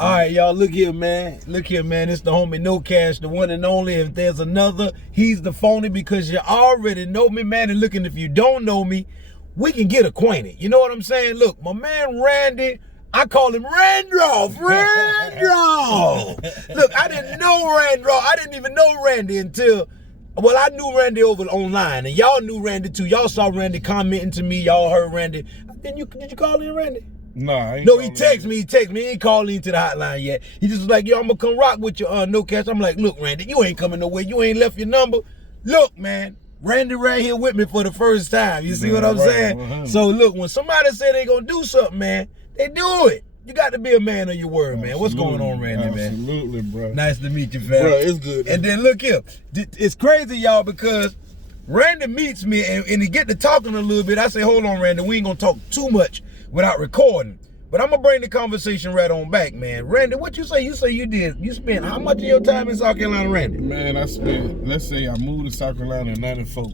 All right, y'all, look here, man. Look here, man. It's the homie kNOwcash, the one and only. If there's another, he's the phony, because you already know me, man. And looking, if you don't know me, we can get acquainted. You know what I'm saying? Look, my man Randy, I call him Randolph. Randolph. Look, I didn't know Randolph. I didn't even know Randy until, well, I knew Randy over online, and y'all knew Randy too. Y'all saw Randy commenting to me. Y'all heard Randy. Did you call him Randy? Nah, no, he texted me. He ain't called into the hotline yet. He just was like, yo, I'm gonna come rock with you, kNOwcash. I'm like, look, Randy, you ain't coming nowhere. You ain't left your number. Look, man, Randy right here with me for the first time. You see what I'm saying? 100. So look, when somebody say they gonna do something, man, they do it. You got to be a man of your word, man. What's going on, Randy, man? Absolutely, bro. Nice to meet you, fam. Bro, it's good. And then look here. It's crazy, y'all, because Randy meets me and he get to talking a little bit. I say, hold on, Randy, we ain't gonna talk too much without recording. But I'm gonna bring the conversation right on back, man. Randy, what you say? You say you spent how much of your time in South Carolina, Randy? Man, I spent, let's say I moved to South Carolina in 94.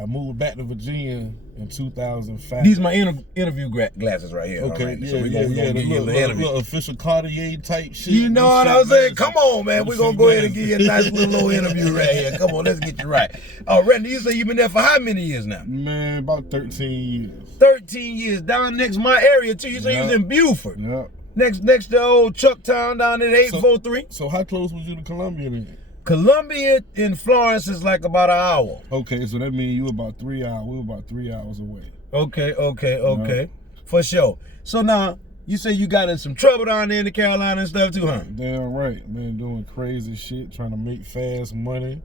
I moved back to Virginia in 2005. These are my interview glasses right here. Okay, right? yeah, So we're gonna give you a little interview. Little official Cartier type shit. You know what I'm saying? Come on, man. We're gonna go ahead and give you a nice little interview right here. Come on, let's get you right. Oh, Randy, you say you've been there for how many years now? Man, about 13 years. 13 years. Down next my area too. You say you was in Beaufort. Yeah. Next to old Chuck Town down at 843. So how close was you to Columbia then? Columbia in Florence is like about an hour. Okay, so that means you about 3 hours. We were about 3 hours away. Okay. For sure. So now, you say you got in some trouble down there in the Carolina and stuff too, huh? Damn right, man. Doing crazy shit, trying to make fast money.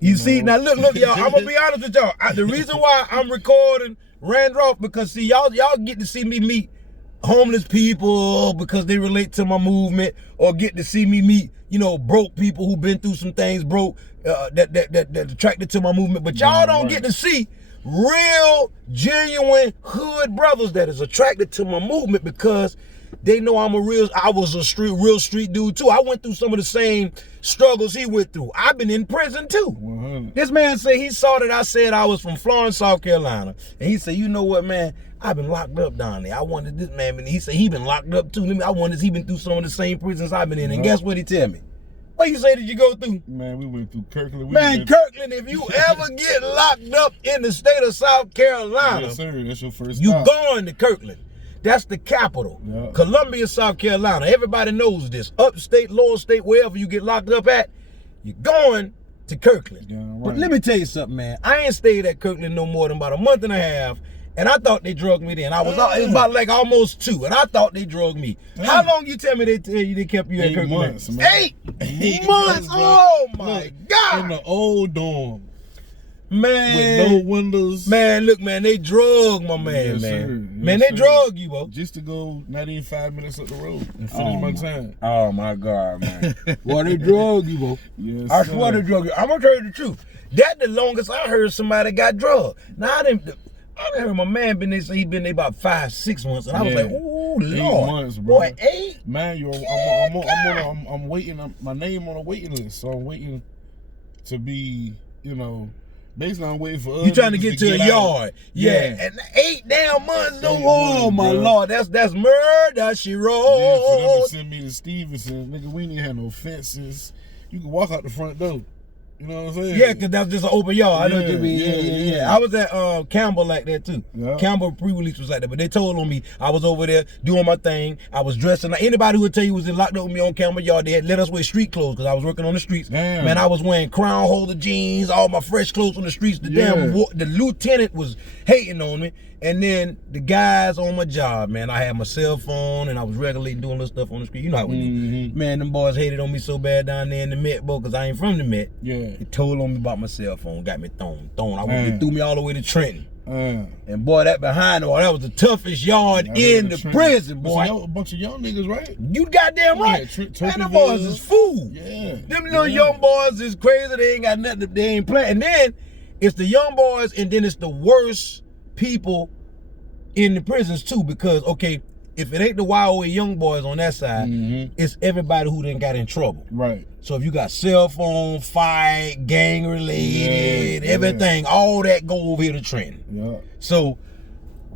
You see, now look, y'all, I'm gonna be honest with y'all. The reason why I'm recording Randolph, because see, y'all get to see me meet homeless people because they relate to my movement, or get to see me meet, broke people who've been through some things, broke, that attracted to my movement. But y'all don't get to see real, genuine hood brothers that is attracted to my movement, because they know I was a real street dude too. I went through some of the same struggles he went through. I've been in prison too. 100. This man said he saw that I said I was from Florence, South Carolina. And he said, you know what, man? I've been locked up down there. I wanted this man, and he said he been locked up too. I wonder if he been through some of the same prisons I've been in. And guess what he tell me? What you say did you go through? Man, we went through Kirkland. Kirkland, if you ever get locked up in the state of South Carolina, yes, sir. That's your first you stop. going to Kirkland. That's the capital. Yeah. Columbia, South Carolina. Everybody knows this. Upstate, lower state, wherever you get locked up at, you're going to Kirkland. Yeah, right. But let me tell you something, man. I ain't stayed at Kirkland no more than about a month and a half, and I thought they drugged me then. It was about like almost 2, and I thought they drugged me. How long you tell me they kept you at Kirkland? Months, man. 8 months. Oh my God. In the old dorm. Man. With no windows. Man, look, man, they drug my man, Yes, man. sir. Man, Yes, they sir. drug you, bro. Just to go not even 5 minutes up the road and finish my time. Oh my God, man. Well, they drug you, bro. Yes, I swear they drug you. I'm gonna tell you the truth. That the longest I heard somebody got drugged. Now I heard my man been there, so he been there about 5-6 months, and I was like, ooh, Lord. 8 months, bro. Boy, 8? Man, I'm waiting. My name on a waiting list, so I'm waiting to be, basically I'm waiting for. You trying to get to a yard? Yeah. And 8 damn months. Oh my Lord, that's murder she wrote. Then for them to send me to Stevenson, nigga, we didn't have no fences. You can walk out the front door. You know what I'm saying? Yeah, because that's just an open yard. I know what you mean. Yeah. I was at Campbell like that too. Yeah. Campbell pre-release was like that, but they told on me. I was over there doing my thing. I was dressing. Like anybody who would tell you was locked up with me on Campbell yard, they had let us wear street clothes because I was working on the streets. Damn. Man, I was wearing crown holder jeans, all my fresh clothes on the streets. The lieutenant was hating on me. And then the guys on my job, man, I had my cell phone and I was regularly doing little stuff on the street. You know how we do. Man, them boys hated on me so bad down there in the Met, bro, because I ain't from the Met. Yeah. They told on me about my cell phone, got me thrown. They threw me all the way to Trenton. And boy, that behind all, that was the toughest yard in the prison, boy. A bunch of young niggas, right? You goddamn right. Man, them boys is fool. Yeah. Them little young boys is crazy. They ain't got nothing. They ain't playing. And then it's the young boys, and then it's the worst people in the prisons too, because okay, if it ain't the wild young boys on that side, it's everybody who done got in trouble. Right. So if you got cell phone, fight, gang related, everything, all that go over here to Trenton. Yeah. So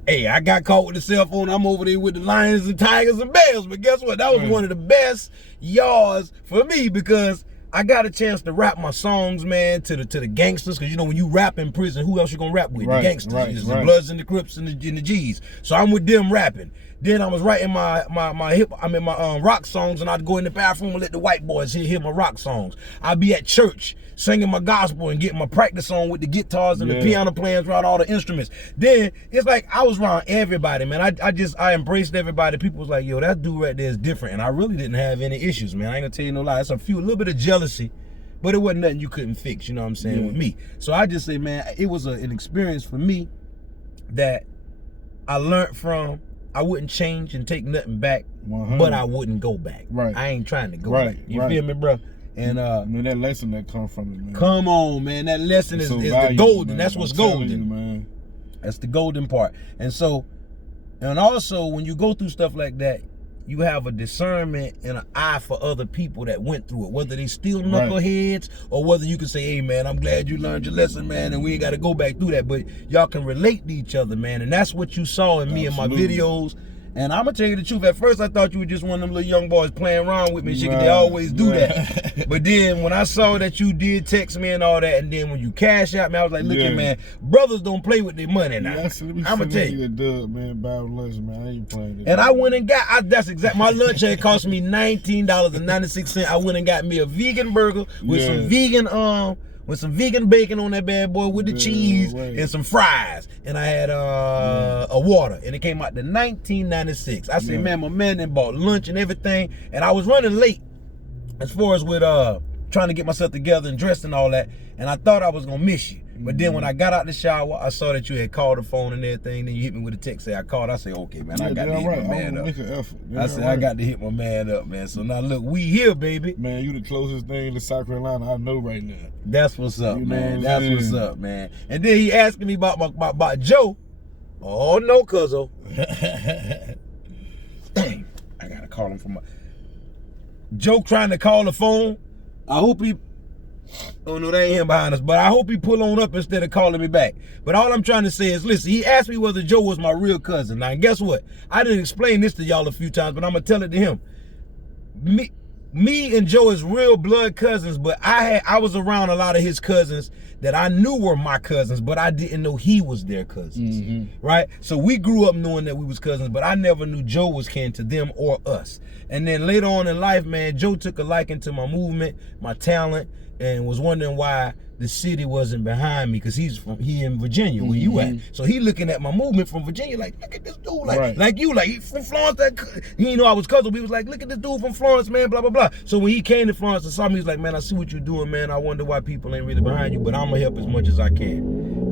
Hey, I got caught with the cell phone. I'm over there with the lions and tigers and bears. But guess what? That was one of the best yards for me because I got a chance to rap my songs, man, to the gangsters. Because, you know, when you rap in prison, who else you going to rap with? The gangsters. It's the Bloods and the Crips and the G's. So I'm with them rapping. Then I was writing my rock songs, and I'd go in the bathroom and let the white boys hear my rock songs. I'd be at church singing my gospel and getting my practice on with the guitars and the piano players around all the instruments. Then it's like I was around everybody, man. I embraced everybody. People was like, yo, that dude right there is different. And I really didn't have any issues, man. I ain't gonna tell you no lie. It's a little bit of jealousy, but it wasn't nothing you couldn't fix, you know what I'm saying, with me. So I just say, man, it was an experience for me that I learned from. I wouldn't change and take nothing back, 100. But I wouldn't go back. I ain't trying to go back. You feel me, bro? And man, that lesson that comes from it, man. Come on, man. That lesson is the golden. Man. That's what's golden. You, man. That's the golden part. And so, and also when you go through stuff like that, you have a discernment and an eye for other people that went through it, whether they still knuckleheads or whether you can say, hey, man, I'm glad you learned your lesson, man, and we ain't got to go back through that. But y'all can relate to each other, man. And that's what you saw in me in my videos. And I'm going to tell you the truth. At first, I thought you were just one of them little young boys playing around with me and shit, 'cause they always do that. But then when I saw that you did text me and all that, and then when you cash out me, I was like, look at, man, brothers don't play with their money now. I'm going to tell you. Man, buy lunch, man. I ain't playing this. And I went and got, that's exactly, my lunch had cost me $19.96. I went and got me a vegan burger with some vegan bacon on that bad boy with the cheese and some fries. And I had a water. And it came out to $19.96. I said, man, my man then bought lunch and everything. And I was running late as far as with trying to get myself together and dressed and all that. And I thought I was going to miss you. But then when I got out the shower, I saw that you had called the phone and everything. Then you hit me with a text, say I called. I said, okay, man, I got to hit my man up. I said, I got to hit my man up, man. So now look, we here, baby. Man, you the closest thing to South Carolina I know right now. That's what's up, man. That's what's up, man. And then he asking me about Joe. Oh no, cuzzo. Dang, I gotta call him from my Joe trying to call the phone. I hope he. Oh no, that ain't him behind us, but I hope he pull on up instead of calling me back. But all I'm trying to say is, listen, he asked me whether Joe was my real cousin. Now, guess what? I didn't explain this to y'all a few times, but I'm gonna tell it to him. Me and Joe is real blood cousins, but I was around a lot of his cousins that I knew were my cousins, but I didn't know he was their cousins, right? So we grew up knowing that we was cousins, but I never knew Joe was kin to them or us. And then later on in life, man, Joe took a liking to my movement, my talent, and was wondering why the city wasn't behind me, because he in Virginia, where you at. So he looking at my movement from Virginia like, look at this dude, like you, like he from Florence. He didn't know I was cousin. He was like, look at this dude from Florence, man, blah, blah, blah. So when he came to Florence and saw me, he was like, man, I see what you're doing, man. I wonder why people ain't really behind you, but I'm gonna help as much as I can.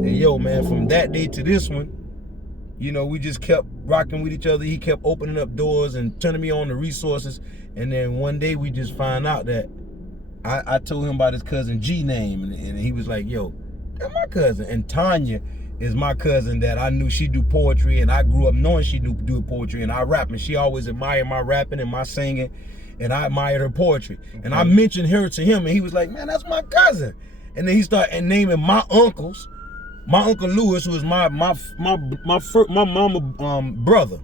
And yo, man, from that day to this one, you know, we just kept rocking with each other. He kept opening up doors and turning me on to resources. And then one day we just find out that I told him about his cousin G name, and he was like, yo, that's my cousin. And Tanya is my cousin that I knew she do poetry, and I grew up knowing she do poetry, and I rap, and she always admired my rapping and my singing, and I admired her poetry. And I mentioned her to him, and he was like, man, that's my cousin. And then he started naming my uncles. My Uncle Lewis, who is my mama brother,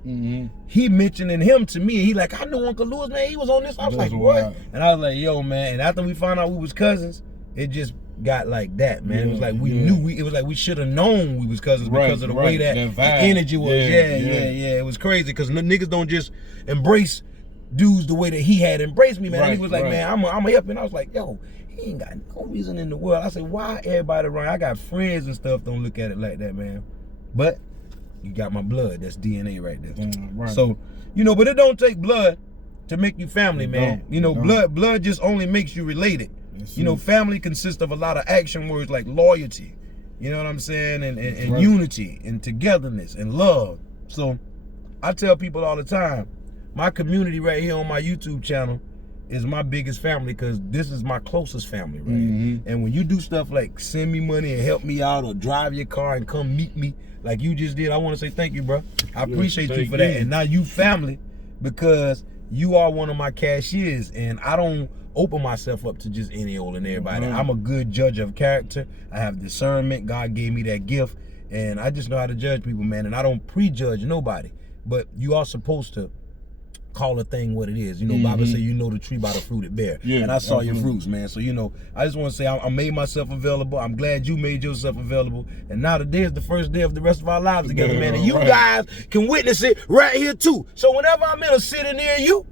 he mentioning him to me. He like, I know Uncle Lewis, man. He was on this. I was like, what? And I was like, yo, man. And after we found out we was cousins, it just got like that, man. It was like we knew. It was like we should have known we was cousins because of the way that the energy was. Yeah. It was crazy because niggas don't just embrace dudes the way that he had embraced me, man. And he was like, man, I'm gonna help. And I was like, yo. He ain't got no reason in the world. I said, why everybody around? I got friends and stuff don't look at it like that, man. But you got my blood. That's DNA right there. So, you know, but it don't take blood to make you family, man. You know, blood just only makes you related. You know, family consists of a lot of action words like loyalty. You know what I'm saying? And unity and togetherness and love. So I tell people all the time, my community right here on my YouTube channel is my biggest family, because this is my closest family, right? And when you do stuff like send me money and help me out, or drive your car and come meet me like you just did, I want to say thank you, bro. I appreciate you for that. And now you family, because you are one of my cashiers, and I don't open myself up to just any old and everybody. I'm a good judge of character. I have discernment. God gave me that gift. And I just know how to judge people, man. And I don't prejudge nobody. But you are supposed to call a thing what it is. You know, Bible say you know the tree by the fruit it bear. Yeah, and I saw your fruits, man. So, you know, I just want to say I made myself available. I'm glad you made yourself available. And now today is the first day of the rest of our lives together, man. And you guys can witness it right here, too. So whenever I'm in a city near you,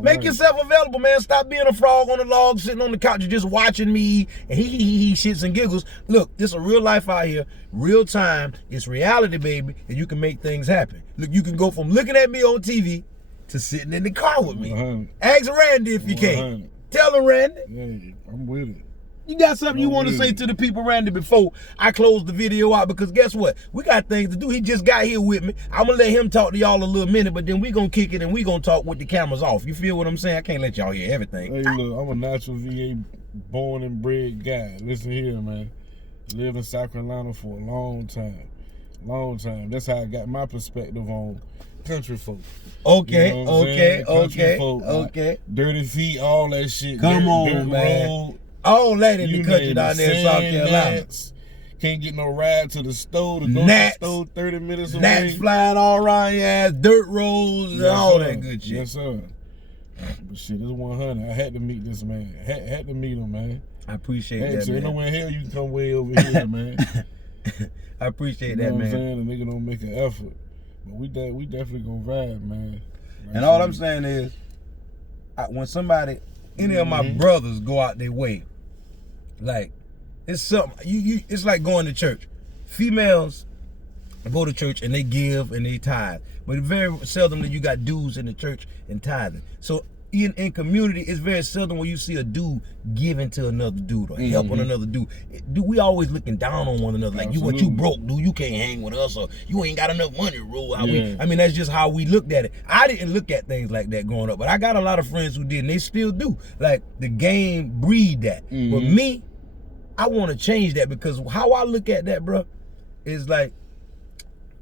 make yourself available, man. Stop being a frog on the log, sitting on the couch and just watching me and he shits and giggles. Look, this is a real life out here, real time. It's reality, baby, and you can make things happen. Look, you can go from looking at me on TV to sitting in the car with me. Ask Randy if you can. Tell him, Randy. Yeah, I'm with it. You got something you want to say to the people, Randy, before I close the video out? Because guess what? We got things to do. He just got here with me. I'm going to let him talk to y'all a little minute, but then we going to kick it and we going to talk with the cameras off. You feel what I'm saying? I can't let y'all hear everything. Hey, look, I'm a natural VA born and bred guy. Listen here, man. Lived in South Carolina for a long time. Long time. That's how I got my perspective on country folk. Okay, you know okay, folk, okay. Dirty feet, all that shit. Come on, man. Road, all that in the country down there in South Carolina. Gnats. Can't get no ride to the store to go to the store 30 minutes away. Gnats flying all around your ass, dirt roads, and all that good shit. Yes, sir. But shit, it's 100. I had to meet this man. Had to meet him, man. I appreciate that, man. Ain't nowhere in hell you can come way over here, man. I appreciate you know that, man. What I'm saying? The nigga don't make an effort. But we definitely gonna ride, man. And all I'm saying is, when somebody, any of my brothers go out their way, like, it's something, it's like going to church. Females go to church and they give and they tithe. But very seldom that you got dudes in the church and tithing. So in community, it's very seldom when you see a dude giving to another dude or helping another dude. We always looking down on one another. Like, what you broke, dude, you can't hang with us, or you ain't got enough money to roll. I mean, that's just how we looked at it. I didn't look at things like that growing up, but I got a lot of friends who did, and they still do. Like, the game breed that. But me, I want to change that, because how I look at that, bro, is like,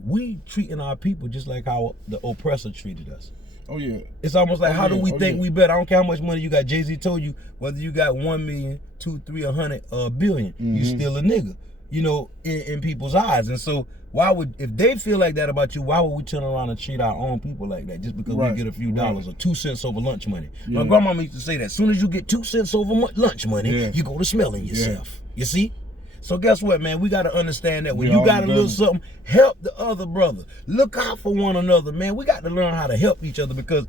we treating our people just like how the oppressor treated us. Oh yeah. It's almost like, how do we think we better? I don't care how much money you got. Jay-Z told you, whether you got 1 million, 2, 3, 100, or a billion, you still a nigga, you know, in people's eyes. And so why would, if they feel like that about you, why would we turn around and treat our own people like that just because we get a few dollars or 2 cents over lunch money? My grandmama used to say that, as soon as you get 2 cents over lunch money, you go to smelling yourself. You see? So guess what, man? We got to understand that when you got a little something, help the other brother. Look out for one another, man. We got to learn how to help each other, because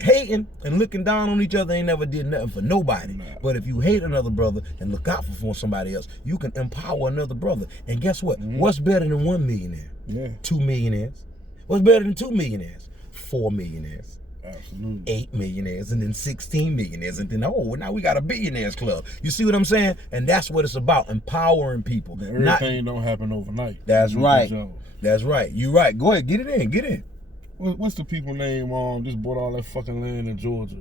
hating and looking down on each other ain't never did nothing for nobody. But if you hate another brother and look out for somebody else, you can empower another brother. And guess what? What's better than 1 millionaire? 2 millionaires. What's better than 2 millionaires? 4 millionaires. Absolutely. 8 millionaires, and then 16 millionaires, and then now we got a billionaires club. You see what I'm saying? And that's what it's about, empowering people. Everything don't happen overnight. That's right. That's right. You're right. Go ahead, get it in. Get in. What's the people name just bought all that fucking land in Georgia?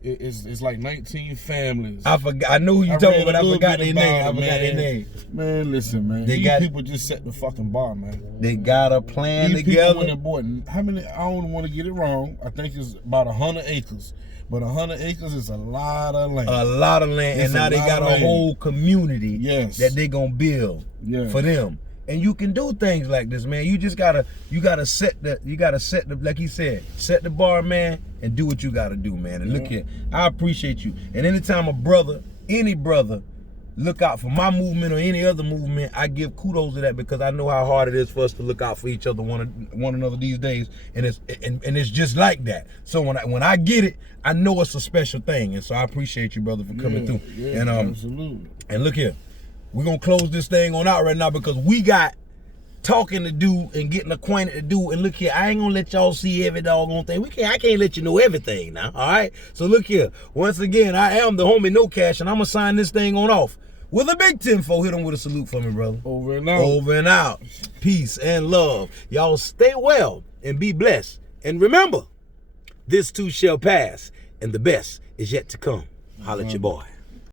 It's like 19 families. I know who you talking about, but I forgot their name. Man, listen, man. These people just set the fucking bar, man. They got a plan together. People went and bought, how many? I don't want to get it wrong. I think it's about 100 acres. But 100 acres is a lot of land. A lot of land, and now they got a whole community that they gonna build for them. And you can do things like this, man. You gotta set the, like he said, set the bar, man, and do what you gotta do, man. And look here, I appreciate you. And anytime a brother, any brother, look out for my movement or any other movement, I give kudos to that, because I know how hard it is for us to look out for each other, one another these days. And it's just like that. So when I get it, I know it's a special thing. And so I appreciate you, brother, for coming through. And absolutely. And look here. We're going to close this thing on out right now, because we got talking to do and getting acquainted to do. And look here, I ain't going to let y'all see every doggone thing. I can't let you know everything now, all right? So look here. Once again, I am the homie kNOwcash, and I'm going to sign this thing on off with a big 10-4. Hit him with a salute for me, brother. Over and out. Over and out. Peace and love. Y'all stay well and be blessed. And remember, this too shall pass, and the best is yet to come. Holla at your boy.